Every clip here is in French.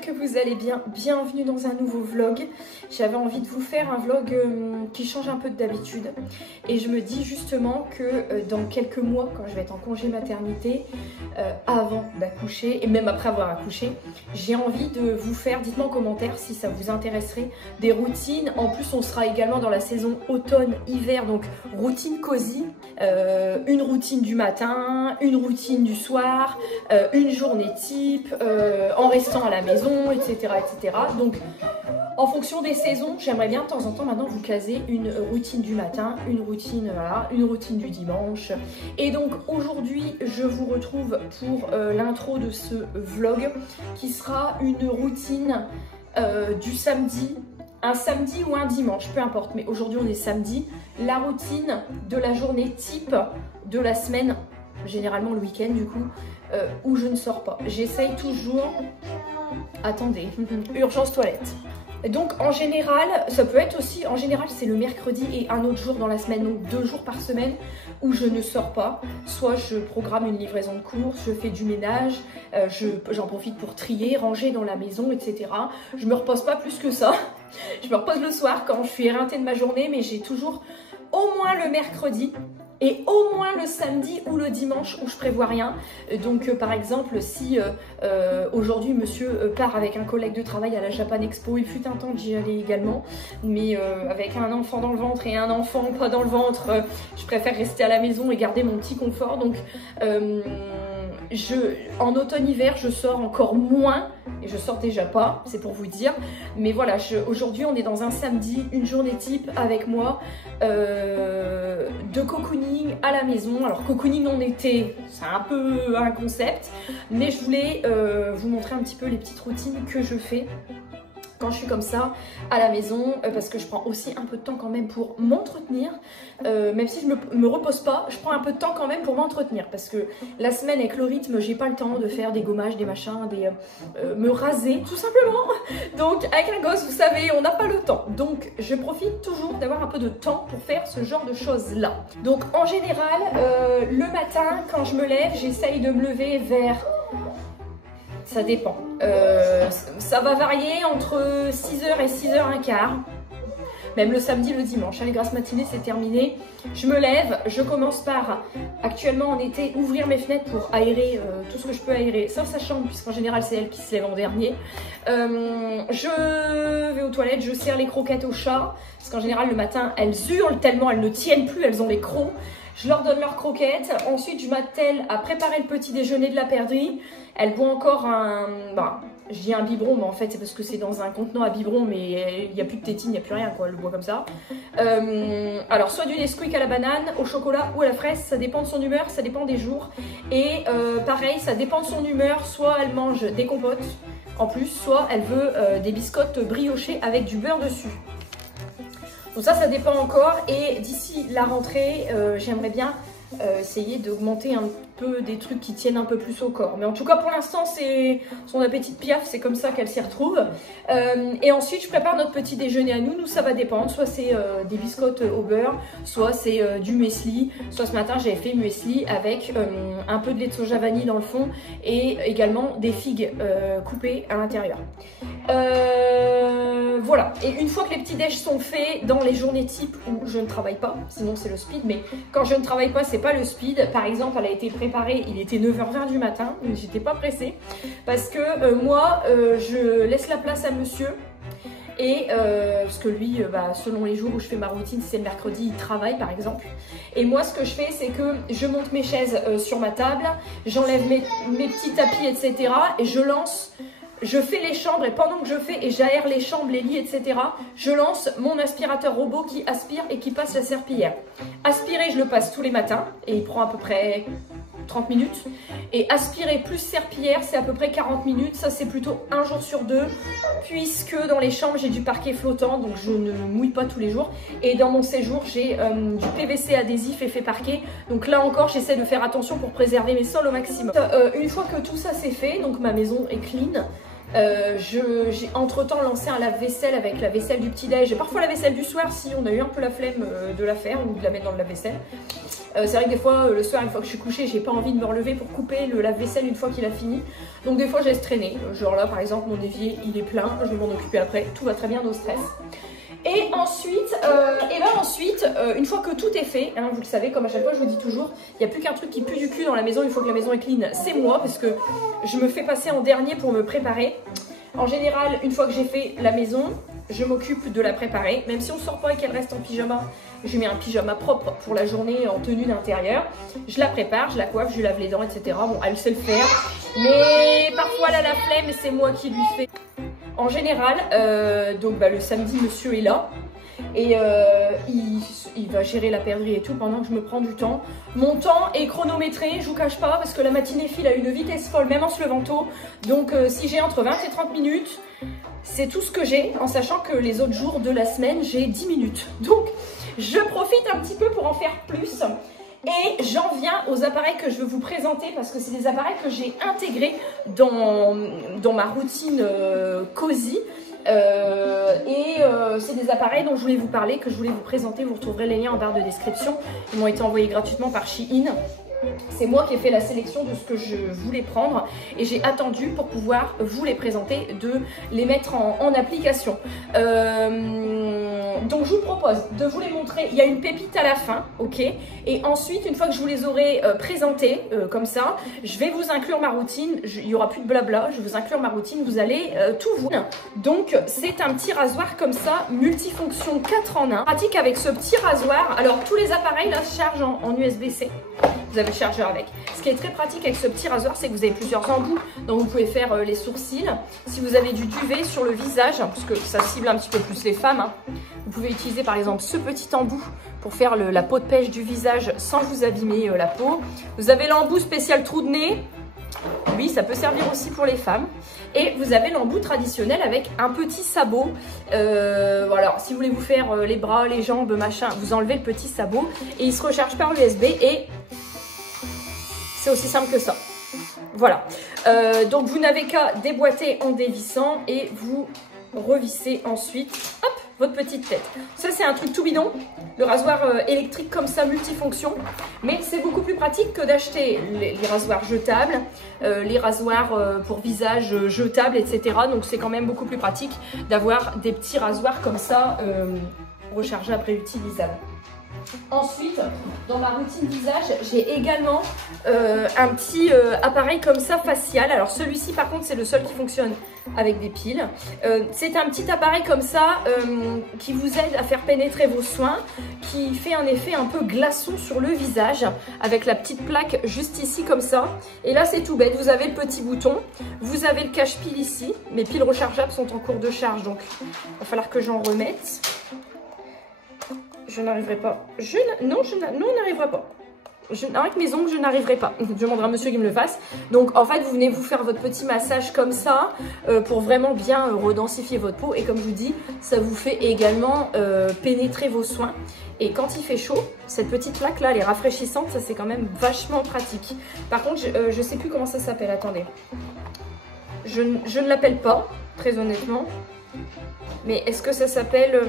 j'espère que vous allez bien. Bienvenue dans un nouveau vlog. J'avais envie de vous faire un vlog qui change un peu d'habitude. Et je me dis justement que dans quelques mois, quand je vais être en congé maternité, avant d'accoucher et même après avoir accouché, j'ai envie de vous faire, dites-moi en commentaire si ça vous intéresserait, des routines. En plus, on sera également dans la saison automne-hiver, donc routine cosy. Une routine du matin, une routine du soir, une journée type, en restant à la maison, etc., etc. Donc, en fonction des saisons, j'aimerais bien de temps en temps maintenant vous caser une routine du matin, une routine, voilà, une routine du dimanche. Et donc aujourd'hui, je vous retrouve pour l'intro de ce vlog qui sera une routine du samedi. Un samedi ou un dimanche, peu importe, mais aujourd'hui on est samedi. La routine de la journée type de la semaine, généralement le week-end du coup, où je ne sors pas. J'essaye toujours... Attendez, urgence toilette. Donc en général, ça peut être aussi, en général c'est le mercredi et un autre jour dans la semaine, donc 2 jours par semaine où je ne sors pas. Soit je programme une livraison de courses, je fais du ménage, j'en profite pour trier, ranger dans la maison, etc. Je me repose pas plus que ça. Je me repose le soir quand je suis éreintée de ma journée, mais j'ai toujours au moins le mercredi et au moins le samedi ou le dimanche où je prévois rien. Donc par exemple, si aujourd'hui monsieur part avec un collègue de travail à la Japan Expo, il fut un temps que j'y allais également, mais avec un enfant dans le ventre et un enfant pas dans le ventre, je préfère rester à la maison et garder mon petit confort. Donc en automne-hiver, je sors encore moins, et je sors déjà pas, c'est pour vous dire. Mais voilà, aujourd'hui on est dans un samedi, une journée type avec moi, de cocooning à la maison. Alors cocooning en été, c'est un peu un concept, mais je voulais vous montrer un petit peu les petites routines que je fais quand je suis comme ça à la maison, parce que je prends aussi un peu de temps quand même pour m'entretenir, même si je me repose pas, je prends un peu de temps quand même pour m'entretenir, parce que la semaine avec le rythme, j'ai pas le temps de faire des gommages, des machins, me raser tout simplement. Donc avec un gosse, vous savez, on n'a pas le temps. Donc je profite toujours d'avoir un peu de temps pour faire ce genre de choses là. Donc en général, le matin quand je me lève, j'essaye de me lever vers... Ça dépend. Ça va varier entre 6h et 6h15. Même le samedi, le dimanche. Les grasses matinées, c'est terminé. Je me lève. Je commence par, actuellement en été, ouvrir mes fenêtres pour aérer tout ce que je peux aérer. Sauf sa chambre, puisqu'en général, c'est elle qui se lève en dernier. Je vais aux toilettes. Je sers les croquettes au chat. Parce qu'en général, le matin, elles hurlent tellement, elles ne tiennent plus, elles ont les crocs. Je leur donne leurs croquettes. Ensuite, je m'attelle à préparer le petit déjeuner de la perdrix. Elle boit encore un... je dis un biberon, mais en fait, c'est parce que c'est dans un contenant à biberon, mais il n'y a plus de tétine, il n'y a plus rien, quoi. Elle le boit comme ça. Alors, soit du Nesquik à la banane, au chocolat ou à la fraise. Ça dépend de son humeur, ça dépend des jours. Et pareil, ça dépend de son humeur. Soit elle mange des compotes, en plus, soit elle veut des biscottes briochées avec du beurre dessus. Donc ça dépend encore, et d'ici la rentrée, j'aimerais bien essayer d'augmenter un peu des trucs qui tiennent un peu plus au corps. Mais en tout cas pour l'instant c'est son appétit de piaf, c'est comme ça qu'elle s'y retrouve. Et ensuite je prépare notre petit déjeuner à nous, ça va dépendre, soit c'est des biscottes au beurre, soit c'est du muesli, soit ce matin j'avais fait muesli avec un peu de lait de soja vanille dans le fond et également des figues coupées à l'intérieur. Voilà, et une fois que les petits déj sont faits dans les journées types où je ne travaille pas, sinon c'est le speed, mais quand je ne travaille pas c'est pas le speed. Par exemple, elle a été préparée, il était 9h20 du matin, donc j'étais pas pressée parce que moi je laisse la place à monsieur. Et parce que lui, selon les jours où je fais ma routine, si c'est le mercredi, il travaille par exemple. Et moi, ce que je fais, c'est que je monte mes chaises sur ma table, j'enlève mes petits tapis, etc. Et je fais les chambres, et pendant que je fais et j'aère les chambres, les lits, etc., je lance mon aspirateur robot qui aspire et qui passe la serpillière. Aspirer, je le passe tous les matins et il prend à peu près 30 minutes. Et aspirer plus serpillière, c'est à peu près 40 minutes. Ça, c'est plutôt un jour sur 2, puisque dans les chambres, j'ai du parquet flottant, donc je ne mouille pas tous les jours. Et dans mon séjour, j'ai du PVC adhésif effet parquet. Donc là encore, j'essaie de faire attention pour préserver mes sols au maximum. Une fois que tout ça c'est fait, donc ma maison est clean, J'ai entre-temps lancé un lave-vaisselle avec la vaisselle du petit-déj et parfois la vaisselle du soir si on a eu un peu la flemme de la faire ou de la mettre dans le lave-vaisselle. C'est vrai que des fois, le soir, une fois que je suis couchée, j'ai pas envie de me relever pour couper le lave-vaisselle une fois qu'il a fini. Donc des fois, je laisse traîner. Genre là, par exemple, mon évier, il est plein, je vais m'en occuper après. Tout va très bien, no stress. Et ensuite, une fois que tout est fait, hein, vous le savez, comme à chaque fois, je vous dis toujours, il n'y a plus qu'un truc qui pue du cul dans la maison une fois que la maison est clean, c'est moi, parce que je me fais passer en dernier pour me préparer. En général, une fois que j'ai fait la maison, je m'occupe de la préparer. Même si on ne sort pas et qu'elle reste en pyjama, je mets un pyjama propre pour la journée en tenue d'intérieur. Je la prépare, je la coiffe, je lui lave les dents, etc. Bon, elle sait le faire, mais parfois elle a la flemme et c'est moi qui lui fais. En général, le samedi, monsieur est là et il va gérer la perdrix et tout pendant que je me prends du temps. Mon temps est chronométré, je vous cache pas, parce que la matinée file à une vitesse folle, même en se levant tôt. Donc si j'ai entre 20 et 30 minutes, c'est tout ce que j'ai, en sachant que les autres jours de la semaine, j'ai 10 minutes. Donc je profite un petit peu pour en faire plus. Et j'en viens aux appareils que je veux vous présenter parce que c'est des appareils que j'ai intégrés dans ma routine Cozy. C'est des appareils dont je voulais vous parler, que je voulais vous présenter. Vous retrouverez les liens en barre de description. Ils m'ont été envoyés gratuitement par Shein. C'est moi qui ai fait la sélection de ce que je voulais prendre et j'ai attendu pour pouvoir vous les présenter, de les mettre en application. Donc je vous propose de vous les montrer. Il y a une pépite à la fin, ok? Et ensuite, une fois que je vous les aurai présentés comme ça, je vais vous inclure ma routine. Il n'y aura plus de blabla, je vais vous inclure ma routine. Vous allez tout vous. Donc c'est un petit rasoir comme ça, multifonction 4 en 1. Pratique avec ce petit rasoir. Alors tous les appareils là se chargent en USB-C. Vous avez le chargeur avec. Ce qui est très pratique avec ce petit rasoir, c'est que vous avez plusieurs embouts. Donc vous pouvez faire les sourcils. Si vous avez du duvet sur le visage, parce que ça cible un petit peu plus les femmes, hein, vous pouvez utiliser par exemple ce petit embout pour faire la peau de pêche du visage sans vous abîmer la peau. Vous avez l'embout spécial trou de nez. Lui, ça peut servir aussi pour les femmes. Et vous avez l'embout traditionnel avec un petit sabot. Voilà, si vous voulez vous faire les bras, les jambes, machin, vous enlevez le petit sabot et il se recharge par USB et c'est aussi simple que ça. Voilà. Donc vous n'avez qu'à déboîter en dévissant et vous revissez ensuite, hop, votre petite tête. Ça c'est un truc tout bidon, le rasoir électrique comme ça, multifonction. Mais c'est beaucoup plus pratique que d'acheter les rasoirs jetables, les rasoirs pour visage jetables, etc. Donc c'est quand même beaucoup plus pratique d'avoir des petits rasoirs comme ça, rechargeables, réutilisables. Ensuite, dans ma routine visage, j'ai également un petit appareil comme ça facial. Alors celui-ci par contre c'est le seul qui fonctionne avec des piles. C'est un petit appareil comme ça qui vous aide à faire pénétrer vos soins, qui fait un effet un peu glaçon sur le visage avec la petite plaque juste ici comme ça. Et là c'est tout bête, vous avez le petit bouton, vous avez le cache-pile ici. Mes piles rechargeables sont en cours de charge donc il va falloir que j'en remette. Je n'arriverai pas. Non, on n'arrivera pas. Avec mes ongles, je n'arriverai pas. Je demanderai à monsieur qui me le fasse. Donc, en fait, vous venez vous faire votre petit massage comme ça pour vraiment bien redensifier votre peau. Et comme je vous dis, ça vous fait également pénétrer vos soins. Et quand il fait chaud, cette petite plaque-là, elle est rafraîchissante. Ça, c'est quand même vachement pratique. Par contre, je ne sais plus comment ça s'appelle. Attendez. Je ne l'appelle pas, très honnêtement. Mais est-ce que ça s'appelle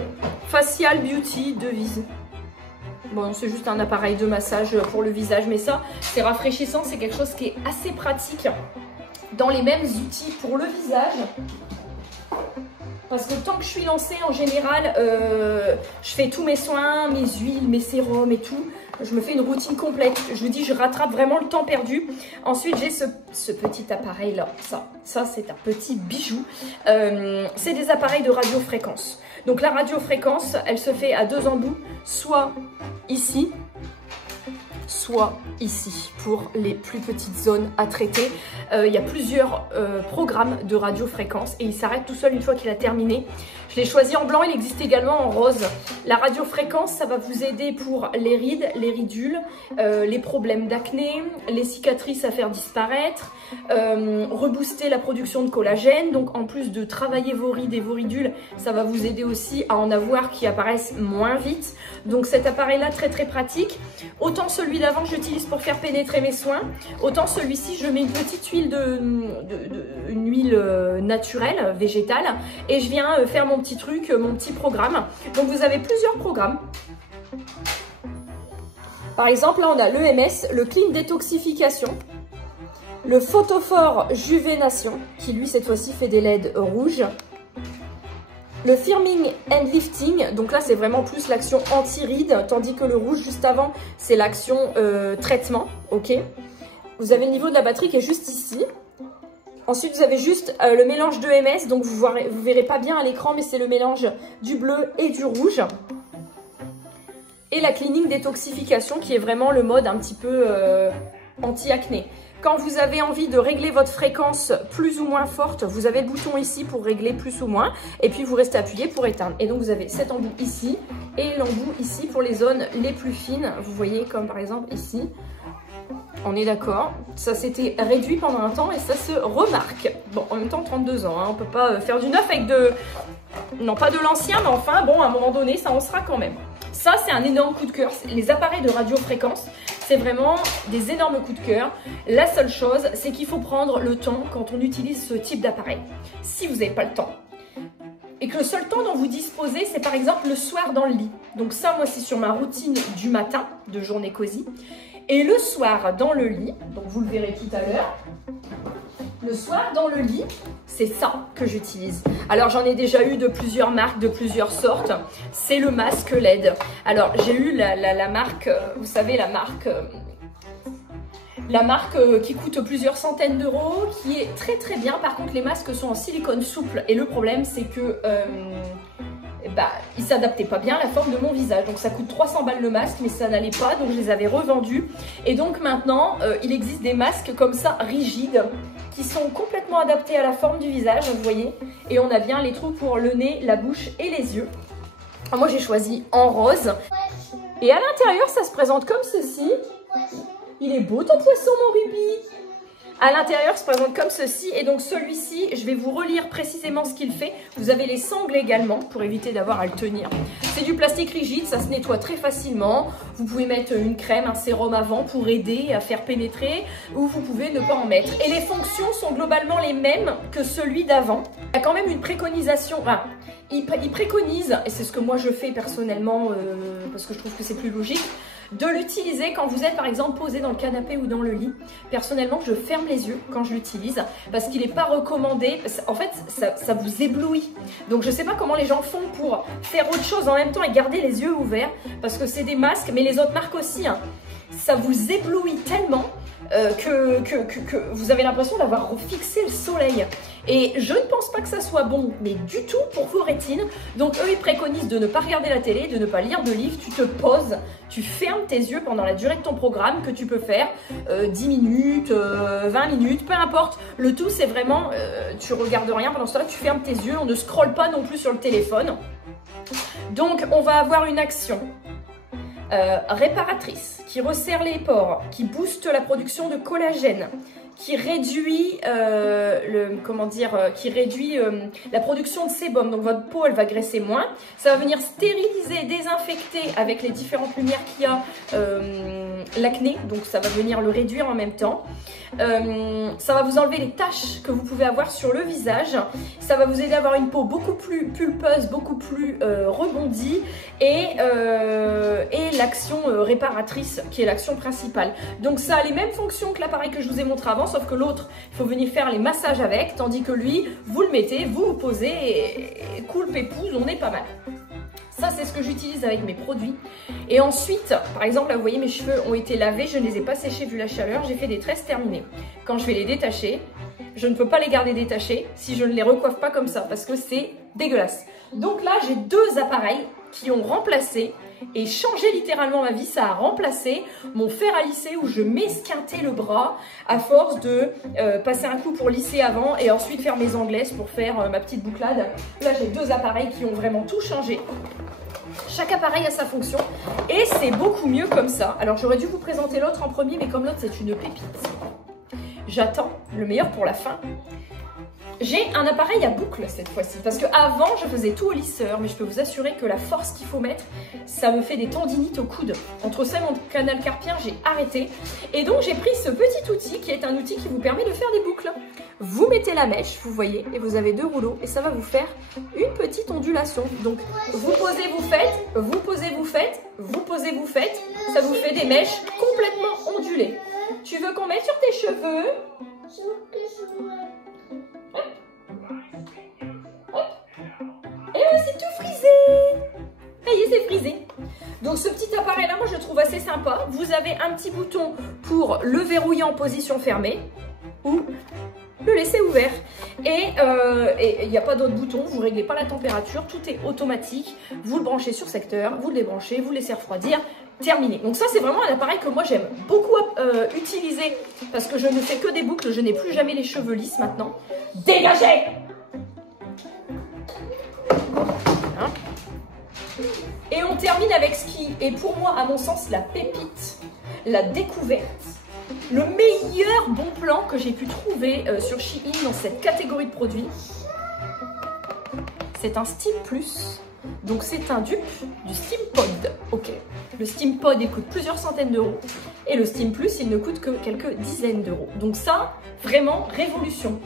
Facial Beauty Devise? Bon, c'est juste un appareil de massage pour le visage, mais ça, c'est rafraîchissant, c'est quelque chose qui est assez pratique dans les mêmes outils pour le visage. Parce que tant que je suis lancée, en général, je fais tous mes soins, mes huiles, mes sérums et tout. Je me fais une routine complète. Je vous dis, je rattrape vraiment le temps perdu. Ensuite, j'ai ce petit appareil-là. Ça c'est un petit bijou. C'est des appareils de radiofréquence. Donc la radiofréquence, elle se fait à 2 embouts, soit ici, soit ici, pour les plus petites zones à traiter. Il y a plusieurs programmes de radiofréquence et il s'arrête tout seul une fois qu'il a terminé. Je l'ai choisi en blanc, il existe également en rose. La radiofréquence, ça va vous aider pour les rides, les ridules, les problèmes d'acné, les cicatrices à faire disparaître, rebooster la production de collagène. Donc en plus de travailler vos rides et vos ridules, ça va vous aider aussi à en avoir qui apparaissent moins vite. Donc cet appareil-là, très très pratique. Autant celui d'avant, d'avant que j'utilise pour faire pénétrer mes soins, autant celui-ci, je mets une petite huile une huile naturelle, végétale, et je viens faire mon petit truc, mon petit programme. Donc vous avez plusieurs programmes. Par exemple, là on a l'EMS, le Clean Détoxification, le Photophore Juvénation, qui lui cette fois-ci fait des LED rouges. Le Firming and Lifting, donc là c'est vraiment plus l'action anti-rides, tandis que le rouge juste avant c'est l'action traitement, ok. Vous avez le niveau de la batterie qui est juste ici. Ensuite vous avez juste le mélange d'EMS, donc vous verrez pas bien à l'écran, mais c'est le mélange du bleu et du rouge. Et la Cleaning Détoxification qui est vraiment le mode un petit peu anti-acné. Quand vous avez envie de régler votre fréquence plus ou moins forte, vous avez le bouton ici pour régler plus ou moins. Et puis vous restez appuyé pour éteindre. Et donc vous avez cet embout ici et l'embout ici pour les zones les plus fines. Vous voyez comme par exemple ici. On est d'accord. Ça s'était réduit pendant un temps et ça se remarque. Bon, en même temps 32 ans, hein, on ne peut pas faire du neuf avec de... Non, pas de l'ancien, mais enfin bon, à un moment donné, ça en sera quand même. Ça, c'est un énorme coup de cœur. Les appareils de radiofréquence, c'est vraiment des énormes coups de cœur. La seule chose, c'est qu'il faut prendre le temps quand on utilise ce type d'appareil. Si vous n'avez pas le temps, et que le seul temps dont vous disposez, c'est par exemple le soir dans le lit. Donc ça, moi, c'est sur ma routine du matin, de journée cosy. Et le soir dans le lit, donc vous le verrez tout à l'heure, le soir dans le lit, c'est ça que j'utilise. Alors j'en ai déjà eu de plusieurs marques, de plusieurs sortes. C'est le masque LED. Alors j'ai eu la marque, vous savez la marque qui coûte plusieurs centaines d'euros, qui est très très bien. Par contre les masques sont en silicone souple et le problème c'est que il s'adaptait pas bien à la forme de mon visage. Donc ça coûte 300 balles le masque, mais ça n'allait pas, donc je les avais revendus. Et donc maintenant, il existe des masques comme ça, rigides, qui sont complètement adaptés à la forme du visage, vous voyez. Et on a bien les trous pour le nez, la bouche et les yeux. Alors moi j'ai choisi en rose. Et à l'intérieur, ça se présente comme ceci. Il est beau ton poisson, mon Ruby. À l'intérieur, se présente comme ceci. Et donc celui-ci, je vais vous relire précisément ce qu'il fait. Vous avez les sangles également pour éviter d'avoir à le tenir. C'est du plastique rigide, ça se nettoie très facilement. Vous pouvez mettre une crème, un sérum avant pour aider à faire pénétrer, ou vous pouvez ne pas en mettre. Et les fonctions sont globalement les mêmes que celui d'avant. Il y a quand même une préconisation. Enfin, il préconise, et c'est ce que moi je fais personnellement parce que je trouve que c'est plus logique, de l'utiliser quand vous êtes par exemple posé dans le canapé ou dans le lit. Personnellement, je ferme les yeux quand je l'utilise parce qu'il n'est pas recommandé. En fait, ça vous éblouit. Donc je ne sais pas comment les gens font pour faire autre chose en même temps et garder les yeux ouverts parce que c'est des masques, mais les autres marques aussi, hein. Ça vous éblouit tellement que vous avez l'impression d'avoir fixé le soleil. Et je ne pense pas que ça soit bon, mais du tout pour vos rétines. Donc eux, ils préconisent de ne pas regarder la télé, de ne pas lire de livres. Tu te poses, tu fermes tes yeux pendant la durée de ton programme que tu peux faire 10 minutes, 20 minutes, peu importe. Le tout, c'est vraiment, tu regardes rien pendant ce temps-là, tu fermes tes yeux, on ne scrolle pas non plus sur le téléphone. Donc on va avoir une action réparatrice, qui resserre les pores, qui booste la production de collagène, qui réduit la production de sébum. Donc votre peau, elle va graisser moins. Ça va venir stériliser, désinfecter avec les différentes lumières qu'il y a l'acné. Donc ça va venir le réduire en même temps. Ça va vous enlever les taches que vous pouvez avoir sur le visage. Ça va vous aider à avoir une peau beaucoup plus pulpeuse, beaucoup plus rebondie. Et l'action réparatrice qui est l'action principale. Donc ça a les mêmes fonctions que l'appareil que je vous ai montré avant, sauf que l'autre, il faut venir faire les massages avec, tandis que lui, vous le mettez, vous vous posez et cool pépouze, on est pas mal. Ça, c'est ce que j'utilise avec mes produits. Et ensuite, par exemple, là, vous voyez, mes cheveux ont été lavés, je ne les ai pas séchés vu la chaleur, j'ai fait des tresses terminées. Quand je vais les détacher, je ne peux pas les garder détachés si je ne les recoiffe pas comme ça, parce que c'est dégueulasse. Donc là, j'ai deux appareils qui ont remplacé et changé littéralement ma vie. Ça a remplacé mon fer à lisser où je m'esquintais le bras à force de passer un coup pour lisser avant et ensuite faire mes anglaises pour faire ma petite bouclade. Là, j'ai deux appareils qui ont vraiment tout changé. Chaque appareil a sa fonction et c'est beaucoup mieux comme ça. Alors, j'aurais dû vous présenter l'autre en premier, mais comme l'autre, c'est une pépite, j'attends le meilleur pour la fin. j'ai un appareil à boucle cette fois-ci. Parce qu'avant, je faisais tout au lisseur, mais je peux vous assurer que la force qu'il faut mettre, ça me fait des tendinites au coude. Entre ça et mon canal carpien, j'ai arrêté. Et donc, j'ai pris ce petit outil qui est un outil qui vous permet de faire des boucles. Vous mettez la mèche, vous voyez, et vous avez 2 rouleaux, et ça va vous faire une petite ondulation. Donc, vous posez, vous faites, vous posez, vous faites, vous posez, vous faites. Ça vous fait des mèches complètement ondulées. Tu veux qu'on mette sur tes cheveux? Hop. Hop. Et c'est tout frisé. Ça y est, c'est frisé. Donc ce petit appareil là, moi je le trouve assez sympa. Vous avez un petit bouton pour le verrouiller en position fermée ou le laisser ouvert. Et il n'y a pas d'autre bouton, vous ne réglez pas la température, tout est automatique. Vous le branchez sur secteur, vous le débranchez, vous le laissez refroidir. Terminé. Donc ça c'est vraiment un appareil que moi j'aime beaucoup utiliser parce que je ne fais que des boucles, je n'ai plus jamais les cheveux lisses maintenant. Dégagez! Hein? Et on termine avec ce qui est pour moi à mon sens la pépite, la découverte, le meilleur bon plan que j'ai pu trouver sur Shein dans cette catégorie de produits. C'est un Steam Plus. Donc c'est un dupe du Steam Pod. Ok. Le Steam Pod il coûte plusieurs centaines d'euros et le Steam Plus il ne coûte que quelques dizaines d'euros. Donc ça, vraiment révolution.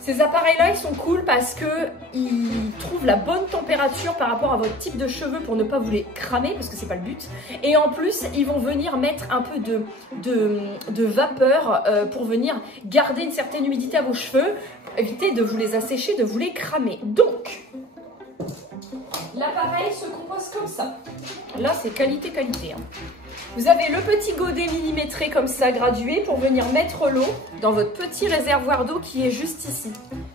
Ces appareils-là, ils sont cool parce qu'ils trouvent la bonne température par rapport à votre type de cheveux pour ne pas vous les cramer, parce que c'est pas le but. Et en plus, ils vont venir mettre un peu de vapeur pour venir garder une certaine humidité à vos cheveux, éviter de vous les assécher, de vous les cramer. Donc, l'appareil se compose comme ça. Là, c'est qualité-qualité. Hein. Vous avez le petit godet millimétré comme ça, gradué, pour venir mettre l'eau dans votre petit réservoir d'eau qui est juste ici.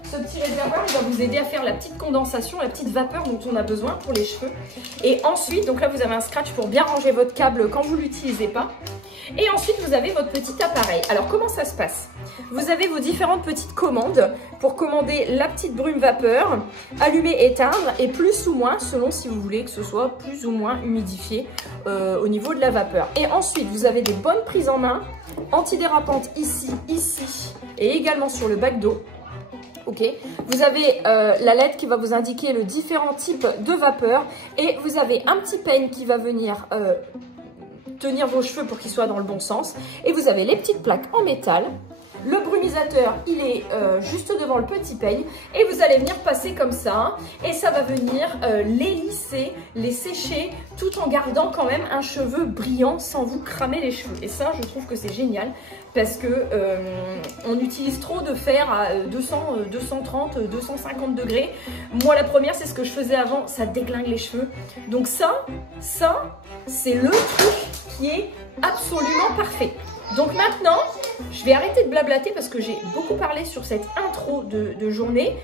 Ce petit réservoir, il va vous aider à faire la petite condensation, la petite vapeur dont on a besoin pour les cheveux. Et ensuite, donc là, vous avez un scratch pour bien ranger votre câble quand vous ne l'utilisez pas. Et ensuite, vous avez votre petit appareil. Alors, comment ça se passe? Vous avez vos différentes petites commandes pour commander la petite brume vapeur, allumer, éteindre, et plus ou moins, selon si vous voulez que ce soit plus ou moins humidifié au niveau de la vapeur. Et ensuite, vous avez des bonnes prises en main, antidérapantes ici, ici, et également sur le bac d'eau. Ok, vous avez la LED qui va vous indiquer le différent type de vapeur, et vous avez un petit peigne qui va venir tenir vos cheveux pour qu'ils soient dans le bon sens. Et vous avez les petites plaques en métal. Le brumisateur, il est juste devant le petit peigne. Et vous allez venir passer comme ça. Et ça va venir les lisser, les sécher, tout en gardant quand même un cheveu brillant sans vous cramer les cheveux. Et ça, je trouve que c'est génial. Parce que on utilise trop de fer à 200, 230, 250 degrés. Moi, la première, c'est ce que je faisais avant. Ça déglingue les cheveux. Donc ça c'est le truc qui est absolument parfait. Donc maintenant, je vais arrêter de blablater parce que j'ai beaucoup parlé sur cette intro de journée.